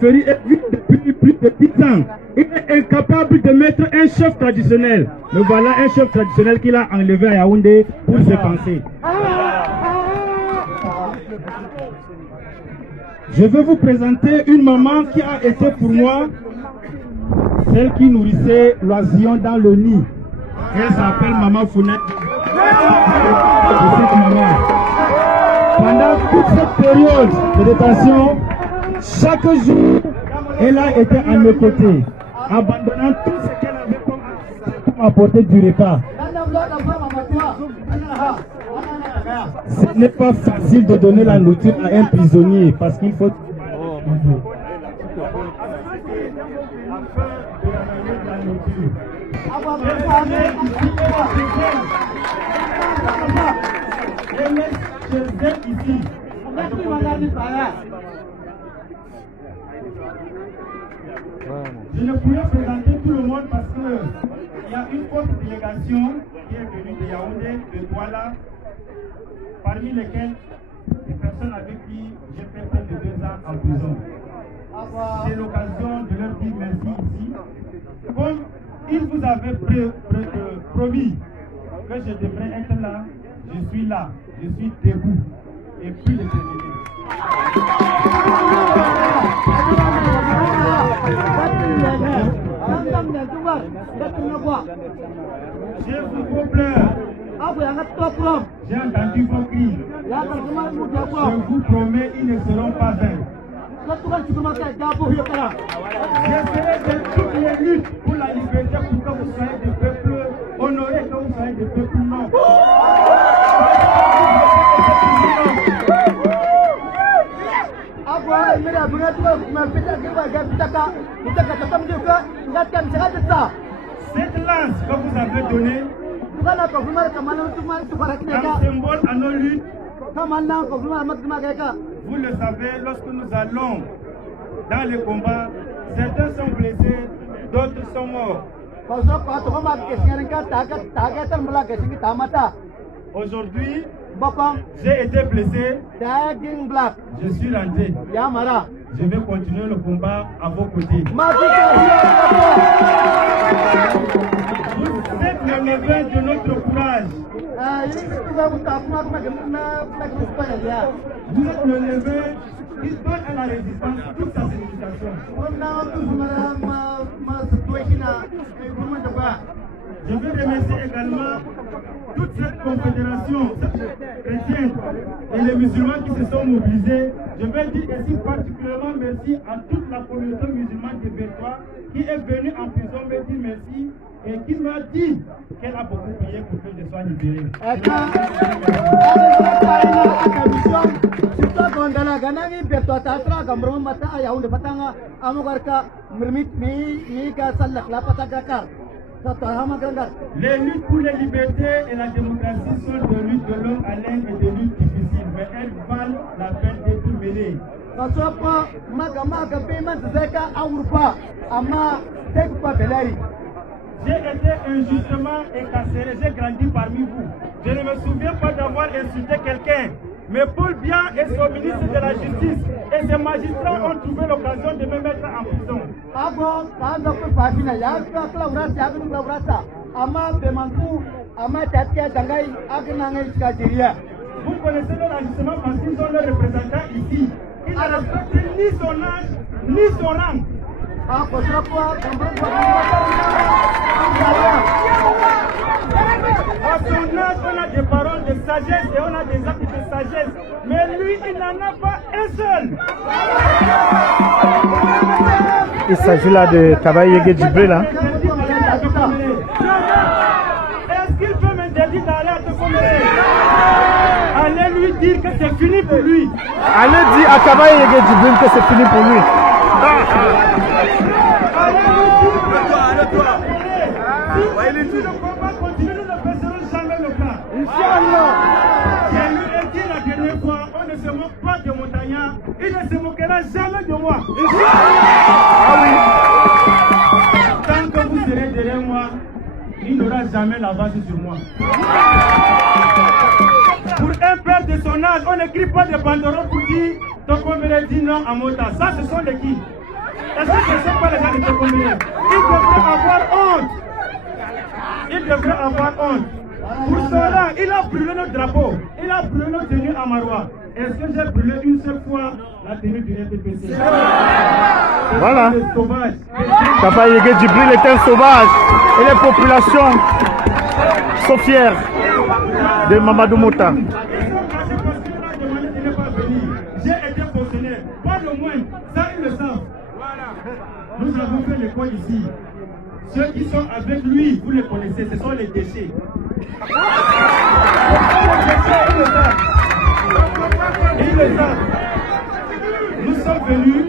Ferry est vide depuis plus de 10 ans. Il est incapable de mettre un chef traditionnel. Mais voilà un chef traditionnel qu'il a enlevé à Yaoundé pour ses pensées. Je vais vous présenter une maman qui a été pour moi celle qui nourrissait l'oisillon dans le nid. Elle s'appelle Maman Founette. Pendant toute cette période de détention, chaque jour, elle a été à mes côtés, abandonnant tout ce qu'elle avait pour m'apporter du repas. Ce n'est pas facile de donner la nourriture à un prisonnier parce qu'il faut... Je ne pourrais présenter tout le monde parce qu'il y a une autre délégation qui est venue de Yaoundé, de Douala, parmi lesquelles des personnes avec qui j'ai fait près de 2 ans en prison. C'est l'occasion de leur dire merci ici. Comme il vous avait promis que je devrais être là, je suis là, je suis debout et plus déterminé. Je vous pleure. J'ai entendu vos cris. Je vous promets, ils ne seront pas vains. J'essaierai de toutes les luttes pour la liberté pour que vous soyez des peuples honorés, que vous soyez des peuples nobles. Cette lance que vous avez donnée, un symbole à nos luttes, vous le savez, lorsque nous allons dans les combats, certains sont blessés, d'autres sont morts. Aujourd'hui, j'ai été blessé, je suis rentré. Je vais continuer le combat à vos côtés. Vous êtes le levain de notre courage. Vous êtes le levain qui donne à la résistance toute sa signification. Je veux remercier également toute cette confédération chrétienne et les musulmans qui se sont mobilisés. Je veux dire ici particulièrement merci à toute la communauté musulmane de Bertois qui est venue en prison me dire merci et qui m'a dit qu'elle a beaucoup prié pour que je sois libéré. Les luttes pour les libertés et la démocratie sont des luttes de longue haleine et des luttes difficiles, mais elles valent la peine d'être menées. J'ai été injustement incarcéré, j'ai grandi parmi vous. Je ne me souviens pas d'avoir insulté quelqu'un. Mais Paul Biya et son ministre de la Justice et ses magistrats ont trouvé l'occasion de me mettre en prison. Vous connaissez leur agissement parce qu'ils ont leurs représentants ici. Ils ne respectent ni son âge, ni son rang. À son âge, on a des paroles de sagesse et on a des actes de sagesse. Mais lui, il n'en a pas un seul. Il s'agit là de Kabaye Yege Djibril. Est-ce qu'il peut m'interdire d'aller à Tokomere? Allez lui dire que c'est fini pour lui. Allez dire à Kabaye Yege Djibril que c'est fini pour lui. Il ne se moquera jamais de moi. Ah oui. Tant que vous serez derrière moi, il n'aura jamais l'avance sur moi. Pour un père de son âge, on n'écrit pas de banderoles pour dire Tokombele dit non à Mota. Ça, ce sont les qui? Est-ce que ce ne sont pas les gens de Tokombele? Ils devraient avoir honte. Il devrait avoir honte. Pour cela, il a brûlé notre drapeau. Il a brûlé notre tenue à Maroua. Est-ce que j'ai brûlé une seule fois la tenue du RDPC? Voilà. C'est sauvage. Papa Yégué Djibril est un sauvage. Et les populations sont fières de Mamadou Mota. J'ai été fonctionnaire. Pas le moins. Ça, ils le savent. Nous avons fait l'école ici. Ceux qui sont avec lui, vous les connaissez, ce sont les déchets. Ils le savent. Nous sommes venus,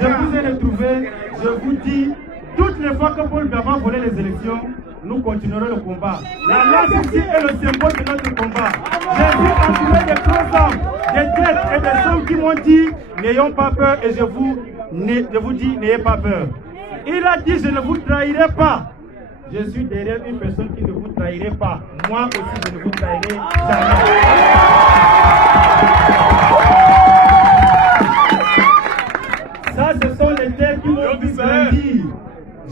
je vous ai retrouvés, je vous dis, toutes les fois que Paul Biya va voler les élections, nous continuerons le combat. La lance ici est le symbole de notre combat. J'ai vu entouré des gros hommes, des têtes et des hommes qui m'ont dit, n'ayons pas peur et je vous dis, n'ayez pas peur. Il a dit, je ne vous trahirai pas. Je suis derrière une personne qui ne vous trahirait pas. Moi aussi, je ne vous trahirai jamais. Ça, ce sont les terres qui m'ont vu grandir.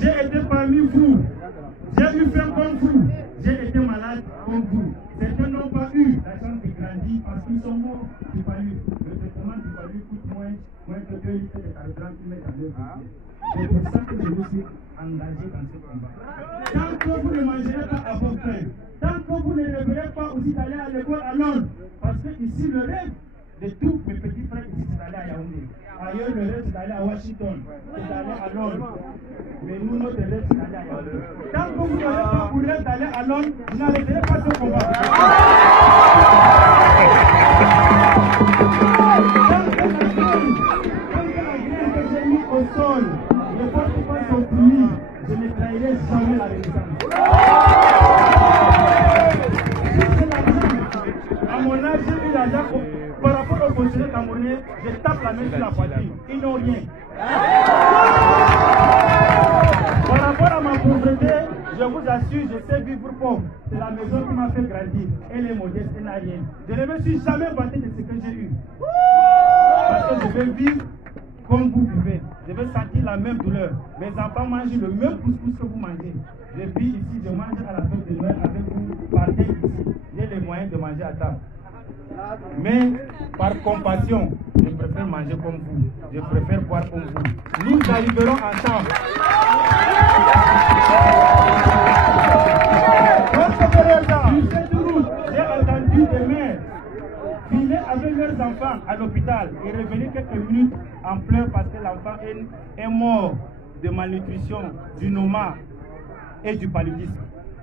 J'ai été parmi vous. J'ai eu faim comme vous. J'ai été malade comme vous. Certains n'ont pas eu la chance de grandir parce qu'ils sont morts du palu. Le traitement du palu coûte moins que 2 litres de carburant qu'ils mettent dans leur vie. C'est pour ça que je me suis engagé dans ce combat. Tant que vous ne mangerez pas à vos faim, tant que vous ne rêverez pas aussi d'aller à l'école à Londres, parce que ici le rêve de tous mes petits frères ici c'est d'aller à Yaoundé. Ailleurs le rêve c'est d'aller à Washington, c'est d'aller à Londres. Mais nous notre rêve c'est d'aller à Yaoundé. Tant que vous n'aurez pas pour rêve d'aller à Londres, vous n'arrêterez pas ce combat. Au sol, ne porte pas son fruit, je ne trahirai jamais la Renaissance. À mon âge, j'ai eu l'argent par rapport aux fonctionnaires camerounais, je tape la main sur la poitrine, ils n'ont rien. Par rapport à ma pauvreté, je vous assure, je sais vivre pauvre. C'est la maison qui m'a fait grandir. Elle est modeste, elle n'a rien. Je ne me suis jamais vanté de ce que j'ai eu. Parce que je vais vivre comme vous vivez, je vais sentir la même douleur. Mes enfants mangent le même couscous que vous mangez. Je vis ici, je mange à la fête de Noël avec vous, partez ici. J'ai les moyens de manger à table. Mais par compassion, je préfère manger comme vous. Je préfère boire comme vous. Nous arriverons ensemble. Sur cette route, j'ai entendu des mères filer avec leurs enfants à l'hôpital et revenir quelques minutes en pleurs parce que l'enfant est mort de malnutrition, du noma et du paludisme.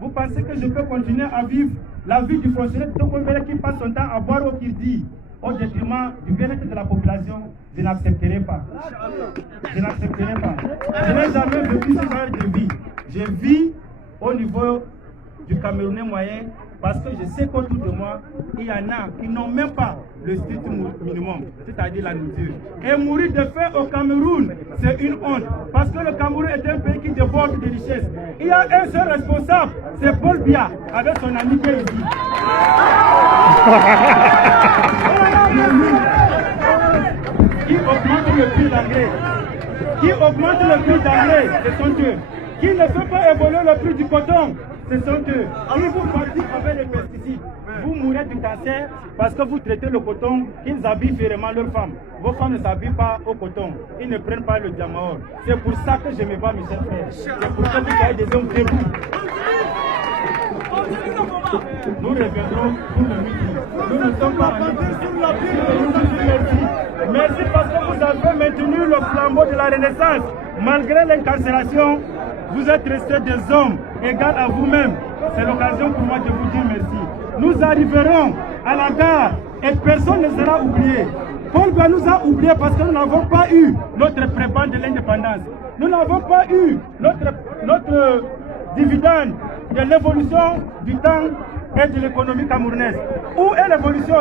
Vous pensez que je peux continuer à vivre la vie du fonctionnaire de Tokombele qui passe son temps à boire au Kirdi au détriment du bien-être de la population? Je n'accepterai pas. Je n'accepterai pas. Je n'ai jamais vécu ce genre de vie. Je vis au niveau du Camerounais moyen parce que je sais qu'autour de moi, il y en a qui n'ont même pas le strict minimum, c'est-à-dire la nourriture. Et mourir de faim au Cameroun, c'est une honte. Parce que le Cameroun est un pays qui déborde de richesses. Il y a un seul responsable, c'est Paul Biya, avec son ami qui est ici. Qui augmente le prix d'engrais. Qui augmente le prix d'engrais, ce sont eux. Qui ne fait pas évoluer le prix du coton, ce sont eux. Qui vous pratiquent avec les pesticides. Vous mourrez du cancer parce que vous traitez le coton, qu'ils habillent fièrement leurs femmes. Vos femmes ne s'habillent pas au coton. Ils ne prennent pas le diamant. C'est pour ça que je me bats, mes chers frères. C'est pour que vous soyez des hommes debout. Nous reviendrons pour le meeting. Nous ne sommes pas en merci. Merci parce que vous avez maintenu le flambeau de la Renaissance. Malgré l'incarcération, vous êtes restés des hommes égaux à vous-même. C'est l'occasion pour moi de vous dire merci. Nous arriverons à la gare et personne ne sera oublié. Paul Biya nous a oubliés parce que nous n'avons pas eu notre prébenque de l'indépendance. Nous n'avons pas eu notre dividende de l'évolution du temps et de l'économie camerounaise. Où est l'évolution